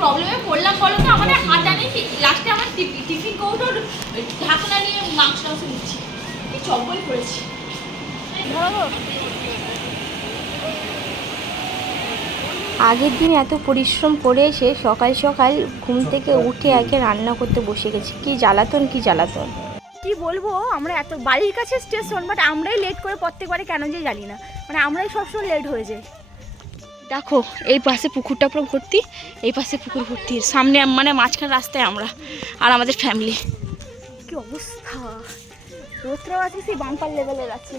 প্রবলেমে পড়লাম বলো তো আমাদের হাত জানি লাস্টে আমার টিফিন কৌটোর ঢাকনা নিয়ে মাংস টাংস নিচ্ছি কি চব্বল করেছি। আগের দিন এত পরিশ্রম করে এসে সকাল সকাল ঘুম থেকে উঠে একে রান্না করতে বসে গেছি। কি জ্বালাতন কি জ্বালাতন। কি বলব আমরা এত বাড়ির কাছে স্টেশন বাট আমরাই লেট করে প্রত্যেকবারে কেন যে জানি না? মানে আমরাই সবসময় লেট হয়ে যাই। দেখো, এই পাশে পুকুরটা পুরো ভর্তি, এই পাশে পুকুর ভর্তি। সামনে মানে মাঝখানে রাস্তায় আমরা আর আমাদের ফ্যামিলি কি অবস্থা? রোদটাও আছে সেই বাম্পার লেভেলের আছে।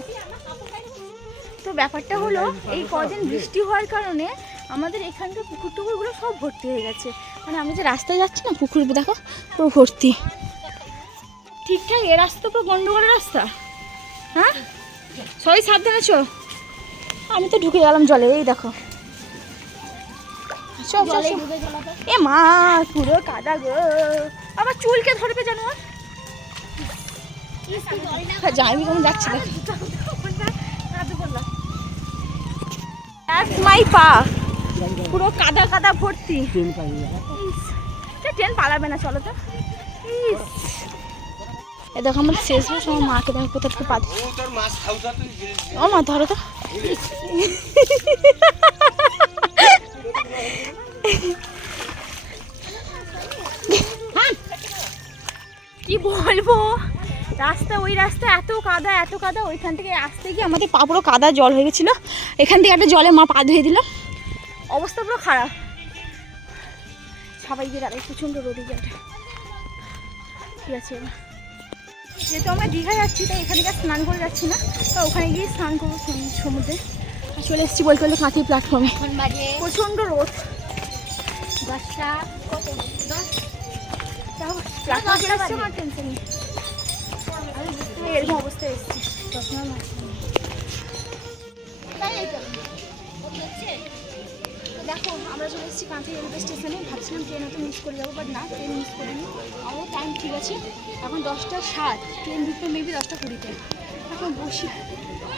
তো ব্যাপারটা হলো, এই কদিন বৃষ্টি হওয়ার কারণে আমাদের এখানকার পুকুর টুকুরগুলো সব ভর্তি হয়ে গেছে। মানে আমি যে রাস্তায় যাচ্ছি না, পুকুর দেখো, পুরো ভর্তি। ঠিকঠাক এ রাস্তা পুরো গন্ডগোলের রাস্তা। হ্যাঁ? সবাই সাবধানে চো আমি তো ঢুকে গেলাম জলে, এই দেখো। চল, চল, চল। এ মা পুরো কাদা গো। আবার চুলকে ধরবে জানো যাইনি কোনো যাচ্ছে মাই পা। পুরো কাদা কাদা ভর্তি। ট্রেন পালাবে না চলো তো। ইস। এ দেখো আমার শেষ বয়স আমার মাকে দেখো কোথা থেকে পাচ্ছি ও মা ধরো তো। কি বলব? রাস্তা ওই রাস্তা এত কাদা এত কাদা। ওইখান থেকে আসতে গিয়ে আমাদের পা পুরো কাদা জল হয়ে গেছিল। এখান থেকে একটা জলে মা পা ধুয়ে দিল। অবস্থা পুরো খারাপ। সবাই গিয়ে দাঁড়ায় প্রচণ্ড রোদে গিয়ে ঠিক আছে যেহেতু আমরা দীঘা যাচ্ছি তাই এখানে গিয়ে স্নান করে যাচ্ছি না। তো ওখানে গিয়ে স্নান করব সমুদ্রে। চলে এসেছি বলতে বলতে কাঁথি প্ল্যাটফর্মে প্রচণ্ড রোদ। দশটা কত? দশ এরকম অবস্থায় এসেছি। দেখো আমরা চলে এসেছি কাঁথি রেলওয়ে স্টেশনে। ভাবছিলাম ট্রেন হয়তো মিস করে যাব বাট না ট্রেন মিস করিনি। আমাদের টাইম ঠিক আছে। এখন দশটা সাত। ট্রেন ঢুকবে মেবি দশটা কুড়িতে। এখন বসি।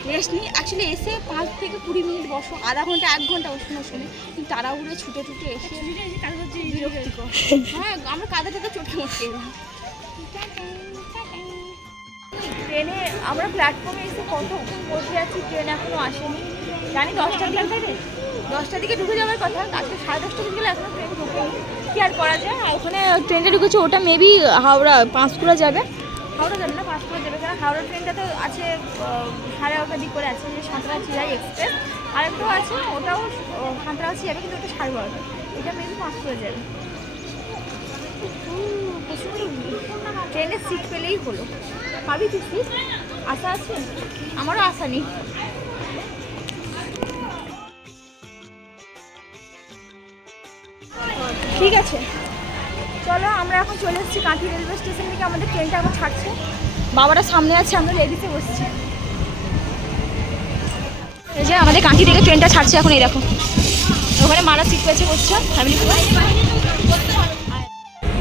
রেস্ট নিই। অ্যাকচুয়ালি এসে পাঁচ থেকে কুড়ি মিনিট বসো। আধা ঘণ্টা, এক ঘণ্টা না শুনে কিন্তু তাড়াহুড়ো, ছুটে ছুটে এসে হ্যাঁ আমরা কাদা টাদা চটকে মটকে ট্রেনে আমরা প্ল্যাটফর্মে এসে কত বসে আছি, ট্রেন এখনও আসেনি। জানি দশটার দিকে থেকে দশটার দিকে ঢুকে যাওয়ার কথা। আজকে সাড়ে দশটার দিকে গেলে এখনও ট্রেন ঢুকেনি। কি আর করা যায়? ওখানে ট্রেনটা ঢুকেছে, ওটা মেবি হাওড়া পাঁশকুড়া যাবে। হাওড়া যাবে না পাঁশকুড়া যাবে। কারণ হাওড়া ট্রেনটা তো আছে সাড়ে এগারোটার দিক করে আছে, যে সাঁতরা চিরাই এক্সপ্রেস আরেকটাও আছে, ওটাও সাঁতরাগাছি যাবে, কিন্তু ওটা সাড়ে বারোটা। এটা মেবি পাঁশকুড়া যাবে। ট্রেনের সিট পেলেই হলো। পাবি তুই সিট আশা আছে? আমারও আশা নেই। ঠিক আছে। চলো, আমরা এখন চলে এসেছি কাঁথি রেলওয়ে স্টেশন থেকে, আমাদের ট্রেনটা এখন ছাড়ছে। বাবারা সামনে আছে, আমরা লেডিসে বসছি। এই যে আমাদের কাঁথি থেকে ট্রেনটা ছাড়ছে এখন, এই দেখো। ওখানে মারা সিট পেয়েছে, বসছে ফ্যামিলি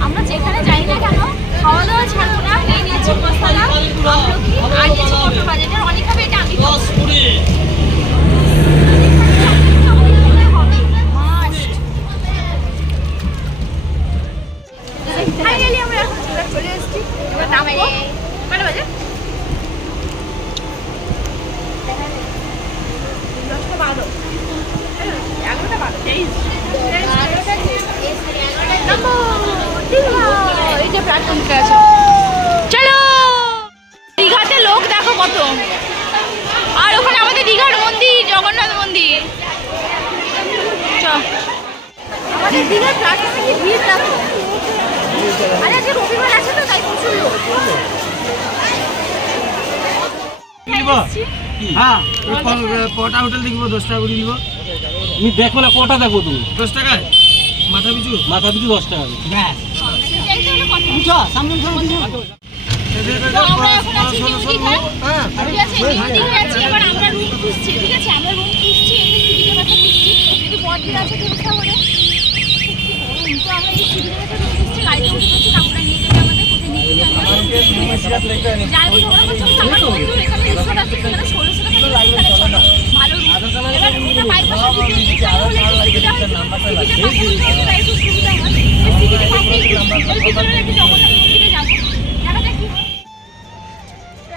আমরা যেখানে যাই না কেন, খাওয়া দাওয়া ছাড়বো না। আছে। চলো! দীঘাতে লোক দেখো কত। আর ওখানে আমাদের দীঘার মন্দির জগন্নাথ মন্দির। আমাদের দীঘার প্ল্যাটফর্মে কি ভিড় দেখো। আরে আজকে রবিবার আছে তো তাই প্রচুর লোক। হ্যাঁ কটা হোটেল দেখব দশ টাকা করে দিব। তুমি দেখো না কটা দেখো তুমি। দশ টাকায়? মাথা পিছু? মাথা পিছু দশ টাকা আমরা ভালো। এবার হলে একটু সুবিধা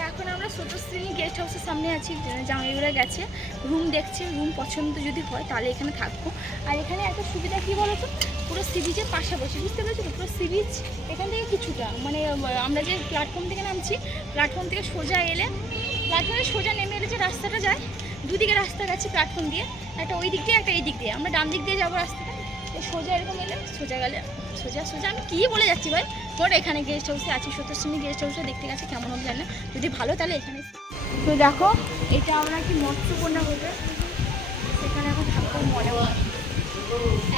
এখন আমরা স্রোতশ্রী গেস্ট হাউসের সামনে আছি জামাইগুলো গেছে। রুম দেখছে রুম পছন্দ যদি হয় তাহলে এখানে থাকব। আর এখানে একটা সুবিধা কী বলো তো পুরো সি পাশাপাশি, বুঝতে পেরেছ পুরো সি এখান থেকে কিছুটা মানে আমরা যে প্ল্যাটফর্ম থেকে নামছি প্ল্যাটফর্ম থেকে সোজা এলে প্ল্যাটফর্মে সোজা নেমে এলে যে রাস্তাটা যায়, দুদিকে রাস্তা গেছে প্ল্যাটফর্ম দিয়ে, একটা ওই দিক দিয়ে, একটা এই দিক দিয়ে। আমরা ডান দিক দিয়ে যাব রাস্তাটা। সোজা এরকম এলে সোজা গেলে সোজা সোজা আমি কী বলে যাচ্ছি ভাই? মোট এখানে গেস্ট হাউসে আছি সত্যশ্রেণী গেস্ট হাউসে দেখতে গেছে কেমন হবে জানি না। যদি ভালো তাহলে এখানে তো দেখো এটা আমরা কি মৎস্যকন্যা হোটেল সেখানে এখন থাকব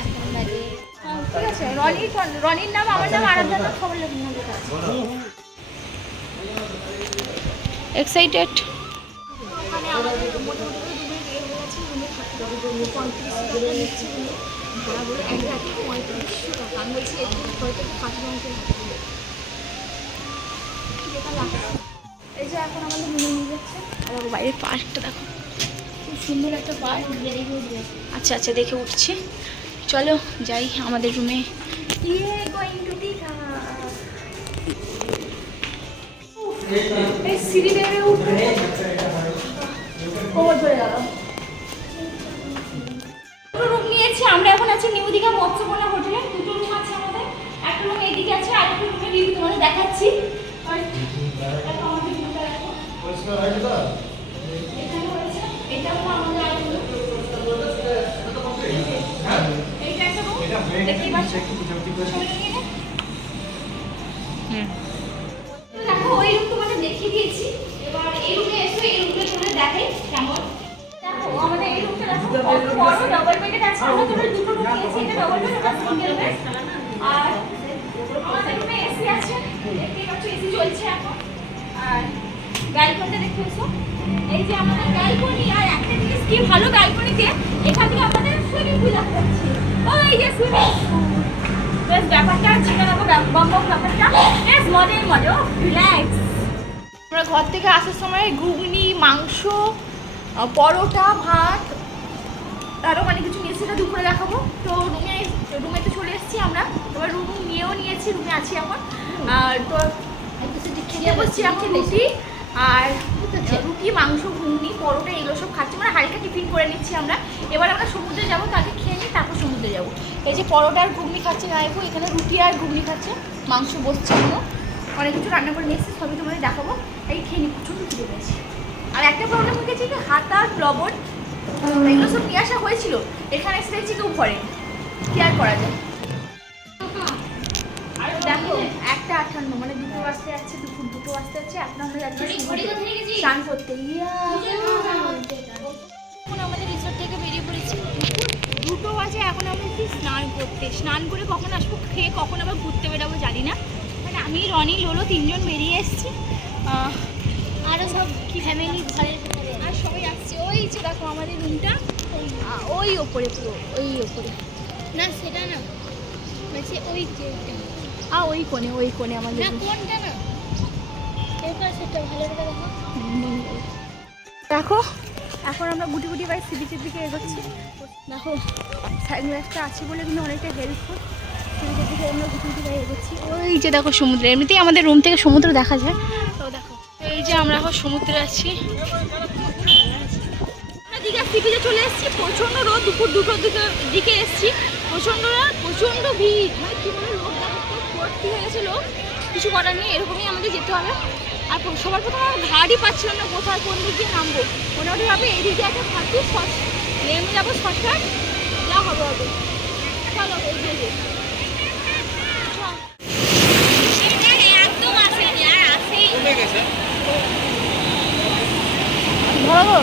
এখন বাজে হ্যাঁ, ঠিক আছে রনির রনির নাম আমার নাম আরাধ্যার নাম এক্সাইটেড মোটামুটি হবে টাকা নিচ্ছে ভাড়া বলে এক রাতে পঁয়ত্রিশশো টাকা আমি বলছি একটু হয়তো একটু কাঠি অঙ্কের যেটা লাগছে এই যে এখন আমাদের নিয়ে যাচ্ছে পার্কটা দেখো খুব সুন্দর একটা পার্ক আচ্ছা আচ্ছা দেখে উঠছি চলো যাই আমাদের রুমে সিঁড়ি বেয়ে উঠবে কোমর ধরে গেল। নিয়েছি আমরা এখন আছি নিউ দীঘা মৎস্যকন্যা হোটেলে। দুটো রুম আছে আমাদের। একটা রুম এইদিকে আছে আর একটা রুমে রিভিউ তোমাদের দেখাচ্ছি। তো? দেখো ওই রুম তোমাদের দেখিয়ে দিয়েছি। এবার এই রুমে আমাদের এই রুমটা দেখো কত বড় ডাবল বেডেড আছে আমরা দুটো রুম নিয়েছি এটা ডাবল বেড এটা সিঙ্গেল বেড আর আমাদের রুমে এসি আছে দেখতেই পাচ্ছ এসি চলছে এখন। আর ব্যালকনিটা এই যে আমাদের ব্যালকনি আর একটা জিনিস কি ভালো ব্যালকনিতে এখান থেকে আমাদের সুইমিং পুল দেখা যাচ্ছে ওই যে সুইমিং বেশ ব্যাপারটা বেশ মজা রিল্যাক্স আমরা ঘর থেকে আসার সময় ঘুগনি মাংস পরোটা, ভাত আরও মানে কিছু নিয়ে সেটা দুপুরে দেখাবো। তো রুমে রুমে তো চলে এসেছি আমরা। এবার রুম নিয়েও নিয়েছি রুমে আছি এখন। আর তো খেতে বসছি এখন রুটি আর রুটি, মাংস, ঘুগনি, পরোটা, এগুলো সব খাচ্ছি। মানে হালকা টিফিন করে নিচ্ছি আমরা। এবার আমরা সমুদ্রে যাব, তাকে খেয়ে নিই তারপর সমুদ্রে যাব। এই যে পরোটা আর ঘুগনি খাচ্ছে নায়কও এখানে রুটি আর ঘুগনি খাচ্ছে, মাংস বসছে অনেক কিছু রান্না করে নিয়ে এসেছি, সবই তোমাদের দেখাবো। এই খেয়ে নিই প্রচণ্ড খিদে পেয়েছি। আর একটা প্রবলেম হয়ে গেছে কি হাতা লবণ এগুলো সব নিয়ে আসা হয়েছিল। এখানে এসে দেখছি কেউ ভরে কি আর করা যায়? দেখো একটা আঠান্ন মানে দুটো বাজতে যাচ্ছে দুপুর দুটো বাজতে যাচ্ছে এখন আমরা যাচ্ছি স্নান করতে। এখন আমাদের রিসোর্ট থেকে বেরিয়ে পড়েছি। দুটো বাজে এখন আমরা কি স্নান করতে? স্নান করে কখন আসব খেয়ে কখন আবার ঘুরতে বেরাবো জানি না। মানে আমি রনি লোলো তিনজন বেরিয়ে এসেছি। আরও সব কি ফ্যামিলি ঘরের আর সবাই আসছে। ওই যে দেখো আমাদের রুমটা ওই ওপরে পুরো ওই ওপরে। না সেটা না। বলছি ওই যে আর ওই কোণে ওই কোণে আমাদের না। কোনটা না? এরপর সেটা ভালো করে দেখো। দেখো এখন আমরা গুটি গুটি বাই সি বিচের দিকে এগোচ্ছি। দেখো একটা আছে বলে কিন্তু অনেকটা হেল্পফুল সি বিচের দিকে আমরা গুটি গুটি বাই এগোচ্ছি। ওই যে দেখো সমুদ্র এমনিতেই আমাদের রুম থেকে সমুদ্র দেখা যায়। তো দেখো এই যে আমরা এখন সমুদ্রে আছি। আমরা দীঘা সি বিচে চলে এসেছি প্রচণ্ড রোদ দুপুর দুটোর দিকে দিকে এসেছি। প্রচণ্ড রোদ প্রচণ্ড ভিড়। মানে কী বলে ভর্তি হয়ে গেছে লোক। কিছু করার নেই এরকমই আমাদের যেতে হবে। আর সবার প্রথম আমরা ঘাড়ই পাচ্ছিলাম না কোথায় কোন দিক নামবো। মোটামুটি ভাবে এই দিকে একটা থাকি শর্ট নেমে যাব শর্টকাট যা হবে হবে। চলো এগিয়ে যাই চল। একদম আসেনি আর আসেই। ধরো।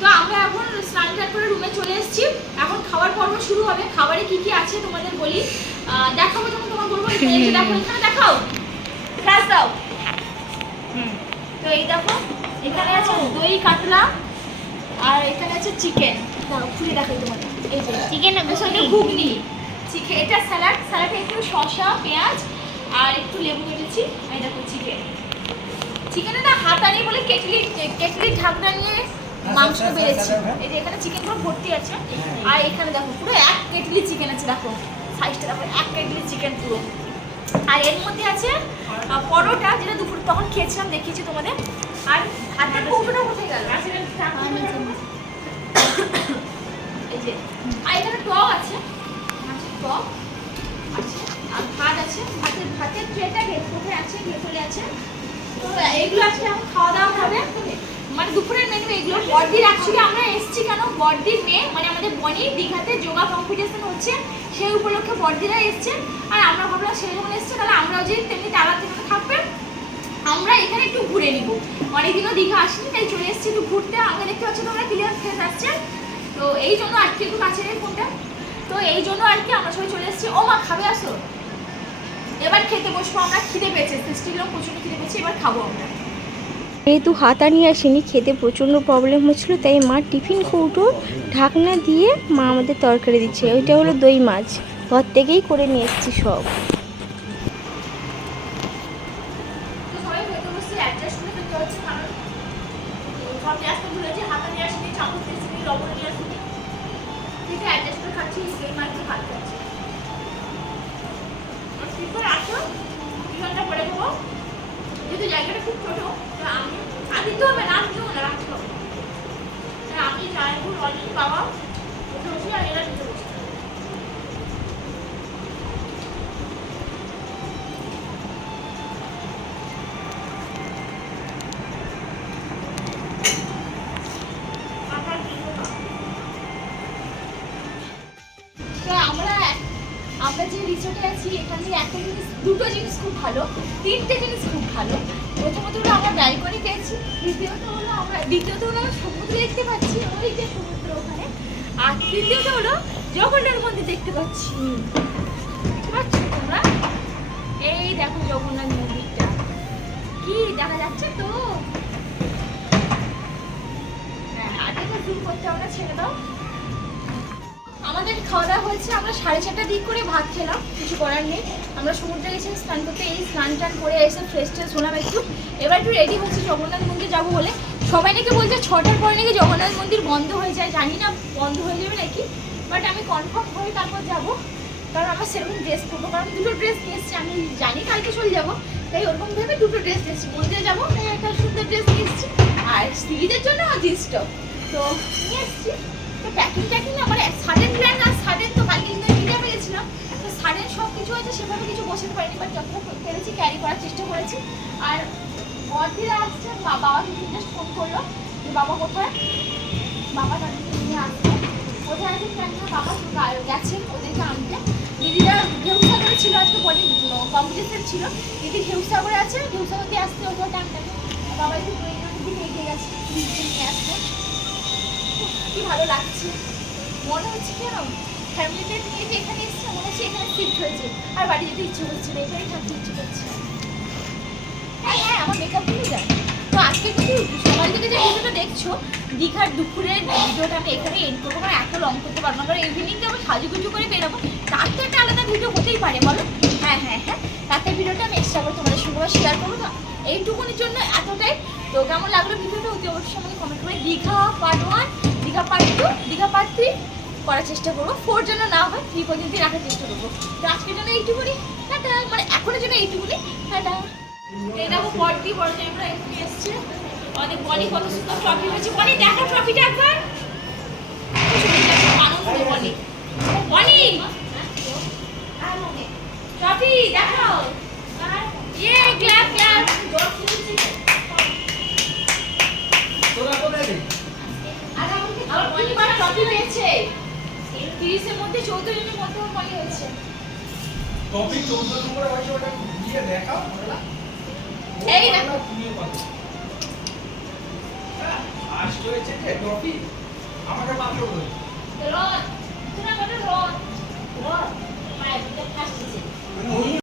তো আমরা এখন স্নান করে রুমে চলে এসেছি এখন খাবার পর্ব শুরু হবে খাবারে কি কি আছে তোমাদের বলি দেখাবো যখন তোমার বলব দেখো দেখাও ফ্ল্যাশ দাও তো এই দেখো, এখানে আছে দই, কাতলা আর এখানে আছে চিকেন দাও খুলে দেখাই তোমাদের। এই যে চিকেন সঙ্গে ঘুগনি। চিকেন এটা স্যালাড স্যালাডে একটু শসা পেঁয়াজ আর একটু লেবু কেটেছি। এই দেখো চিকেন চিকেনে না হাতা নিয়ে বলে কেটলি কেটলির ঢাকনা নিয়ে মাংস বেড়েছি। এই যে এখানে চিকেন পুরো ভর্তি আছে। আর এখানে দেখো পুরো এক কেটলি চিকেন আছে দেখো। সাইজটা দেখো এক কেটলি চিকেন পুরো। আর এর মধ্যে আছে পরোটা যেটা দুপুর, তখন খেয়েছিলাম, দেখিয়েছি তোমাদের। আর হাতের কৌটোটা কোথায় গেল? আর এখানে টক আছে। মাছের টক আছে ভাত আছে। ভাতের ভাতের ট্রেটা কোথায় আছে ভেতরে আছে। তো এইগুলো আজকে এখন খাওয়া দাওয়া এগুলো অ্যাকচুয়ালি আমরা এসেছি কেন? বড়দির মেয়ে মানে আমাদের বনি দীঘাতে যোগা কম্পিটিশন হচ্ছে, সেই উপলক্ষে বড়দিরা এসছে। আর আমরা ভাবলাম সে যখন এসছে, তাহলে আমরাও যদি তেমনি তাড়াতাড়ি থাকবে, আমরা এখানে একটু ঘুরে নিব। অনেকদিনও দীঘা আসিনি, তাই চলে এসেছি একটু ঘুরতে। আমাকে দেখতে পাচ্ছ তোমরা ক্লিয়ার ফেস আসছে। তো এই জন্য আর কি একটু কাছে ফোনটা। তো এই জন্য আর কি আমরা সবাই চলে এসেছি। ও মা, খাবে আসো। এবার খেতে বসবো আমরা, খিদে পেয়েছে সিক্সটি কিলো প্রচুর খিদে পেয়েছে, এবার খাব আমরা। যেহেতু হাতা নিয়ে আসেনি, খেতে প্রচণ্ড প্রবলেম হচ্ছিল, তাই মা টিফিন কৌটো ঢাকনা দিয়ে মা আমাদের তরকারি দিচ্ছে। ওইটা হলো দই মাছ। ঘর থেকেই করে নিয়ে এসেছি সব। আসো করে দেবো যেহেতু জায়গাটা খুব ছোট। আমি আর দিতে হবে না দিতে হবে না রাখতে আমি বসে বসে আর এরা যে রিসোর্টে আছি, এখানে একটা জিনিস, দুটো জিনিস খুব ভালো, তিনটে জিনিস খুব ভালো। প্রথমত হলো আমরা ব্যালকনি পেয়েছি দ্বিতীয়ত হলো আমরা, দ্বিতীয়ত হলো আমরা সমুদ্র দেখতে পাচ্ছি, ওই যে সমুদ্র ওখানে। আর তৃতীয়ত হলো জগন্নাথ মন্দির দেখতে পাচ্ছি। পাচ্ছ তোমরা? এই দেখো জগন্নাথ মন্দিরটা। কি দেখা যাচ্ছে তো? হ্যাঁ আর দেখো জুম করতে আমরা ছেড়ে দাও। আমাদের খাওয়া দাওয়া হয়েছে, আমরা সাড়ে চারটার দিক করে ভাত খেলাম, কিছু করার নেই। আমরা সমুদ্রে গেছি স্নান করতে এই স্নান টান করে এসে ফ্রেশ ট্রেশ হলাম একটু। এবার একটু রেডি হচ্ছি জগন্নাথ মন্দির যাব বলে। সবাই নাকি বলছে ছটার পরে নাকি জগন্নাথ মন্দির বন্ধ হয়ে যায়। জানি না বন্ধ হয়ে যাবে নাকি বাট আমি কনফার্ম হয়ে তারপর যাব। কারণ আমার সেরকম ড্রেস করব কারণ দুটো ড্রেস নিয়েছি, আমি জানি কালকে চলে যাব। তাই ওরকম ভেবে দুটো ড্রেস নিয়েছি। মন্দিরে যাব, তাই একটা সুন্দর ড্রেস নিয়ে এসেছি আর সিরিজের জন্য জিন্স তো নিয়ে এসেছি। করার চেষ্টা করেছি। আর অর্ধেরা আসছে বা- বাবা কিন্তু জাস্ট ফোন করল যে, বাবা কোথায়? বাবা তাদেরকে নিয়ে আসবে কোথায় আছে জানি না, বাবা গেছে ওদেরকে আনতে। দিদিরা ঢেউসাগরে ছিল আজকে বডি কম্পিটিশন ছিল। দিদি ঢেউসাগরে আছে ঢেউসাগর দিয়ে আসতে টাইম টাইমে বাবা একটু দিকে এগিয়ে গেছে, দিদিকে নিয়ে আসতে। কি ভালো লাগছে। মনে হচ্ছে কেন ফ্যামিলিতে নিয়ে যে এখানে এসছে, মনে হচ্ছে এখানে শিফট হয়েছে। আর বাড়ি যেতে ইচ্ছে করছে না, এখানেই থাকতে ইচ্ছে করছে। হ্যাঁ হ্যাঁ আমার মেকআপ ভুলে যায় তো আজকে কিন্তু সকাল থেকে ভিডিওটা দেখছ, দীঘার দুপুরের ভিডিওটা আমি এখানে এন্ড করব, কারণ এত লং করতে পারব না। কারণ ইভিনিংটা আমি সাজুগুজু করে বেরোবো। তার তো একটা আলাদা ভিডিও হতেই পারে, বলো? হ্যাঁ হ্যাঁ হ্যাঁ। তাতে ভিডিওটা আমি এক্সট্রা করে তোমাদের সঙ্গে শেয়ার করব। এইটুকুনির জন্য এতটাই। তো কেমন লাগল ভিডিওটা, অতি অবশ্যই আমাকে কমেন্ট করে Digha part one Digha part two Digha part three করার চেষ্টা করব। ফোর যেন না হয় থ্রি পর্যন্ত রাখার চেষ্টা করব। তো আজকের জন্য এইটুকুনি। টাটা। মানে এখনের জন্য এইটুকুনি। টাটা। দেখো বড় এখানে এসছে। বলি কত সুন্দর ট্রফি হয়েছে। বলি দেখো ট্রফিটা একবার। আনন্দ বলি বলি ট্রফি দেখাও ইয়ে আর তিনবার ট্রফি পেয়েছে। তিরিশের মধ্যে চৌদ্দ জনের মধ্যে বলি হয়েছে। টপিক চৌদ্দ নম্বরে হয়েছে ওটা গিয়ে দেখাও এই দেখো ফার্স্ট হয়েছে যে টপি আমাকে মাত্র বলেছে রন তুমি আমাদের রন রন মায়ের ফার্স্ট